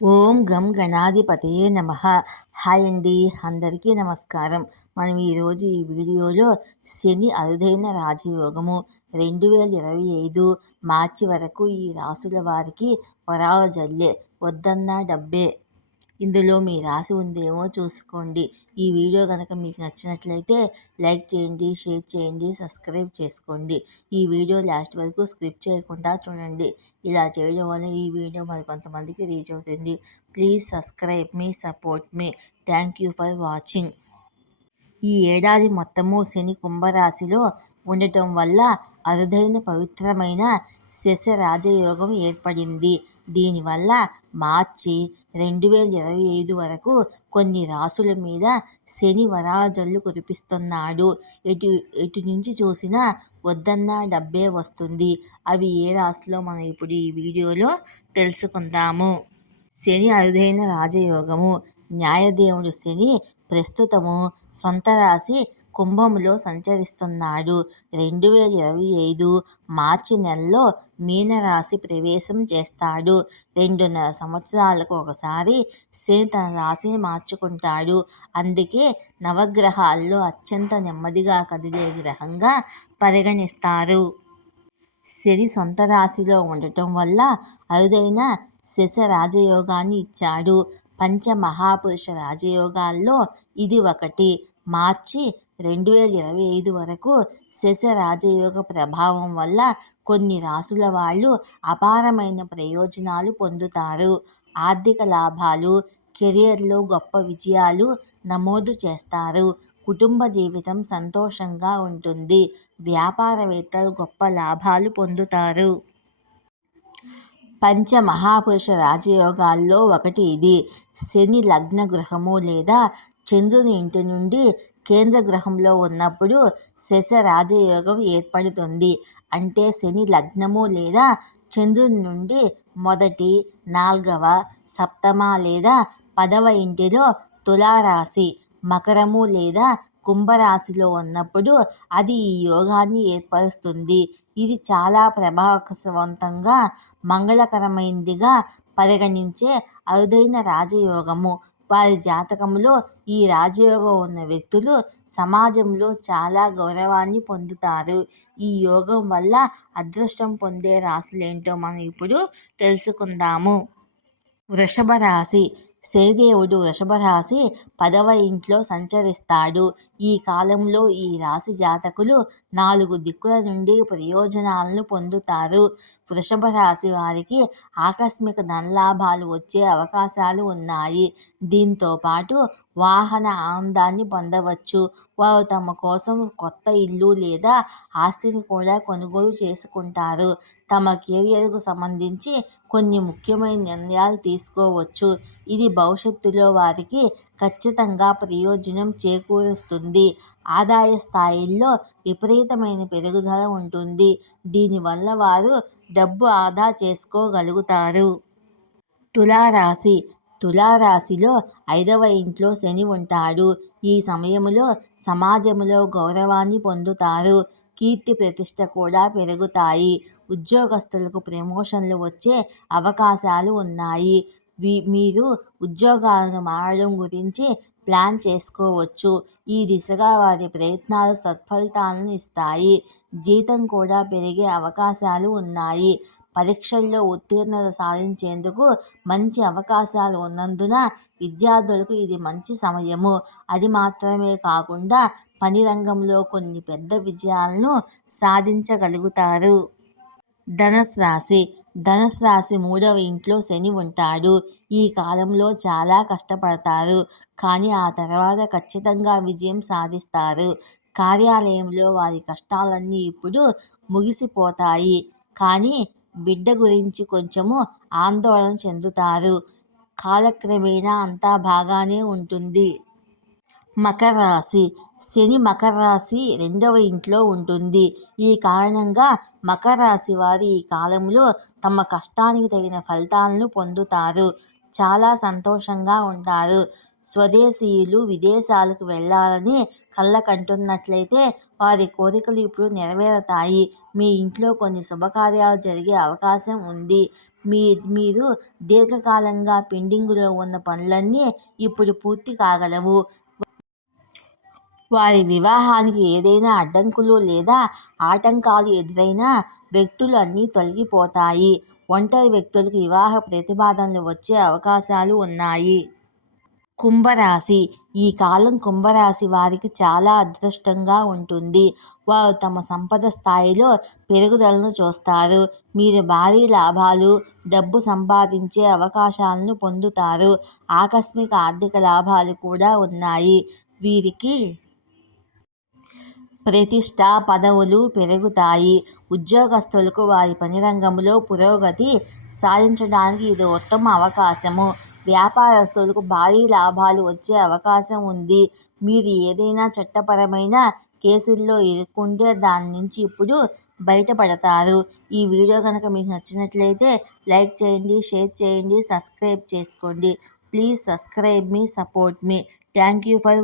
ఓం గం గణాధిపతయే నమః. హాయ్ అండి, అందరికీ నమస్కారం. మనం ఈరోజు ఈ వీడియోలో శని అరుదైన రాజయోగము 2025 మార్చి వరకు ఈ రాసుల వారికి వరాల జల్లే, వద్దన్నా డబ్బే. ఇందులో మీ రాసి ఉందేమో చూసుకోండి. ఈ వీడియో కనుక మీకు నచ్చినట్లయితే లైక్ చేయండి, షేర్ చేయండి, సబ్స్క్రైబ్ చేసుకోండి. ఈ వీడియో లాస్ట్ వరకు స్కిప్ చేయకుండా చూడండి. ఇలా చేయడం వల్ల ఈ వీడియో మరికొంతమందికి రీచ్ అవుతుంది. Please subscribe me, support me. Thank you for watching. ఈ ఏడాది మొత్తము శని కుంభరాశిలో ఉండటం వల్ల అరుదైన పవిత్రమైన శశ రాజయోగం ఏర్పడింది. దీనివల్ల మార్చి 2025 వరకు కొన్ని రాసుల మీద శని వరాల జల్లు కురిపిస్తున్నాడు. ఎటు నుంచి చూసినా వద్దన్నా డబ్బే వస్తుంది. అవి ఏ రాశిలో మనం ఇప్పుడు ఈ వీడియోలో తెలుసుకుందాము. శని అరుదైన రాజయోగము. న్యాయదేవుడు శని ప్రస్తుతము సొంత రాశి కుంభములో సంచరిస్తున్నాడు. 2025 మార్చి నెలలో మీనరాశి ప్రవేశం చేస్తాడు. 2.5 సంవత్సరాలకు ఒకసారి శని తన రాశిని మార్చుకుంటాడు. అందుకే నవగ్రహాల్లో అత్యంత నెమ్మదిగా కదిలే గ్రహంగా పరిగణిస్తారు. శని సొంత రాశిలో ఉండటం వల్ల అరుదైన శశ రాజయోగాన్ని ఇచ్చాడు. పంచమహాపురుష రాజయోగాల్లో ఇది ఒకటి. మార్చి 2025 వరకు శశ రాజయోగ ప్రభావం వల్ల కొన్ని రాసుల వాళ్ళు అపారమైన ప్రయోజనాలు పొందుతారు. ఆర్థిక లాభాలు, కెరియర్లో గొప్ప విజయాలు నమోదు చేస్తారు. కుటుంబ జీవితం సంతోషంగా ఉంటుంది. వ్యాపారవేత్తలు గొప్ప లాభాలు పొందుతారు. పంచమహాపురుష రాజయోగాల్లో ఒకటి ఇది. శని లగ్న గృహము లేదా చంద్రుని ఇంటి నుండి కేంద్ర గ్రహంలో ఉన్నప్పుడు శశ రాజయోగం ఏర్పడుతుంది. అంటే శని లగ్నము లేదా చంద్రుని నుండి మొదటి, 4వ, సప్తమ లేదా 10వ ఇంటిలో తులారాశి, మకరము లేదా కుంభరాశిలో ఉన్నప్పుడు అది ఈ యోగాన్ని ఏర్పరుస్తుంది. ఇది చాలా ప్రభావవంతంగా మంగళకరమైనదిగా పరిగణించే అరుదైన రాజయోగము. వారి జాతకంలో ఈ రాజయోగం ఉన్న వ్యక్తులు సమాజంలో చాలా గౌరవాన్ని పొందుతారు. ఈ యోగం వల్ల అదృష్టం పొందే రాశులేంటో మనం ఇప్పుడు తెలుసుకుందాము. వృషభ రాశి. శనిదేవుడు వృషభ రాశి 10వ ఇంట్లో సంచరిస్తాడు. ఈ కాలంలో ఈ రాశి జాతకులు 4 దిక్కుల నుండి ప్రయోజనాలను పొందుతారు. వృషభ రాశి వారికి ఆకస్మిక ధనలాభాలు వచ్చే అవకాశాలు ఉన్నాయి. దీంతో పాటు వాహన ఆనందాన్ని పొందవచ్చు. వారు తమ కోసం కొత్త ఇల్లు లేదా ఆస్తిని కూడా కొనుగోలు చేసుకుంటారు. తమ కెరియర్కు సంబంధించి కొన్ని ముఖ్యమైన నిర్ణయాలు తీసుకోవచ్చు. ఇది భవిష్యత్తులో వారికి ఖచ్చితంగా ప్రయోజనం చేకూరుస్తుంది. ఆదాయ స్థాయిల్లో విపరీతమైన పెరుగుదల ఉంటుంది. దీనివల్ల వారు డబ్బు ఆదా చేసుకోగలుగుతారు. తులారాశి. తులారాశిలో 5వ ఇంట్లో శని ఉంటాడు. ఈ సమయంలో సమాజంలో గౌరవాన్ని పొందుతారు. కీర్తి ప్రతిష్ట కూడా పెరుగుతాయి. ఉద్యోగస్తులకు ప్రమోషన్లు వచ్చే అవకాశాలు ఉన్నాయి. మీరు ఉద్యోగాలను మారడం గురించి ప్లాన్ చేసుకోవచ్చు. ఈ దిశగా వారి ప్రయత్నాలు సత్ఫలితాలను ఇస్తాయి. జీతం కూడా పెరిగే అవకాశాలు ఉన్నాయి. పరీక్షల్లో ఉత్తీర్ణత సాధించేందుకు మంచి అవకాశాలు ఉన్నందున విద్యార్థులకు ఇది మంచి సమయము. అది మాత్రమే కాకుండా పని రంగంలో కొన్ని పెద్ద విజయాలను సాధించగలుగుతారు. ధనుస్సు రాశి. ధనుస్సు రాశి 3వ ఇంట్లో శని ఉంటాడు. ఈ కాలంలో చాలా కష్టపడతారు, కానీ ఆ తర్వాత ఖచ్చితంగా విజయం సాధిస్తారు. కార్యాలయంలో వారి కష్టాలన్నీ ఇప్పుడు ముగిసిపోతాయి. కానీ బిడ్డ గురించి కొంచెము ఆందోళన చెందుతారు. కాలక్రమేణా అంతా బాగానే ఉంటుంది. మకర రాశి. శని మకర రాశి 2వ ఇంట్లో ఉంటుంది. ఈ కారణంగా మకర రాశి వారు ఈ కాలంలో తమ కష్టానికి తగిన ఫలితాలను పొందుతారు. చాలా సంతోషంగా ఉంటారు. స్వదేశీయులు విదేశాలకు వెళ్ళాలని కళ్ళకంటున్నట్లయితే వారి కోరికలు ఇప్పుడు నెరవేరతాయి. మీ ఇంట్లో కొన్ని శుభకార్యాలు జరిగే అవకాశం ఉంది. మీరు దీర్ఘకాలంగా పెండింగులో ఉన్న పనులన్నీ ఇప్పుడు పూర్తి కాగలవు. వారి వివాహానికి ఏదైనా అడ్డంకులు లేదా ఆటంకాలు ఎదురైనా వ్యక్తులు అన్నీ తొలగిపోతాయి. ఒంటరి వ్యక్తులకు వివాహ ప్రతిపాదనలు వచ్చే అవకాశాలు ఉన్నాయి. కుంభరాశి. ఈ కాలం కుంభరాశి వారికి చాలా అదృష్టంగా ఉంటుంది. వారు తమ సంపద స్థాయిలో పెరుగుదలను చూస్తారు. మీరు భారీ లాభాలు, డబ్బు సంపాదించే అవకాశాలను పొందుతారు. ఆకస్మిక ఆర్థిక లాభాలు కూడా ఉన్నాయి. వీరికి ప్రతిష్ట, పదవులు పెరుగుతాయి. ఉద్యోగస్తులకు వారి పని రంగంలో పురోగతి సాధించడానికి ఇది ఉత్తమ అవకాశము. వ్యాపారస్తులకు భారీ లాభాలు వచ్చే అవకాశం ఉంది. మీరు ఏదైనా చట్టపరమైన కేసుల్లో ఇరుక్కుంటే దాని నుంచి ఇప్పుడు బయటపడతారు. ఈ వీడియో కనుక మీకు నచ్చినట్లయితే లైక్ చేయండి, షేర్ చేయండి, సబ్స్క్రైబ్ చేసుకోండి. Please subscribe me, support me. Thank you for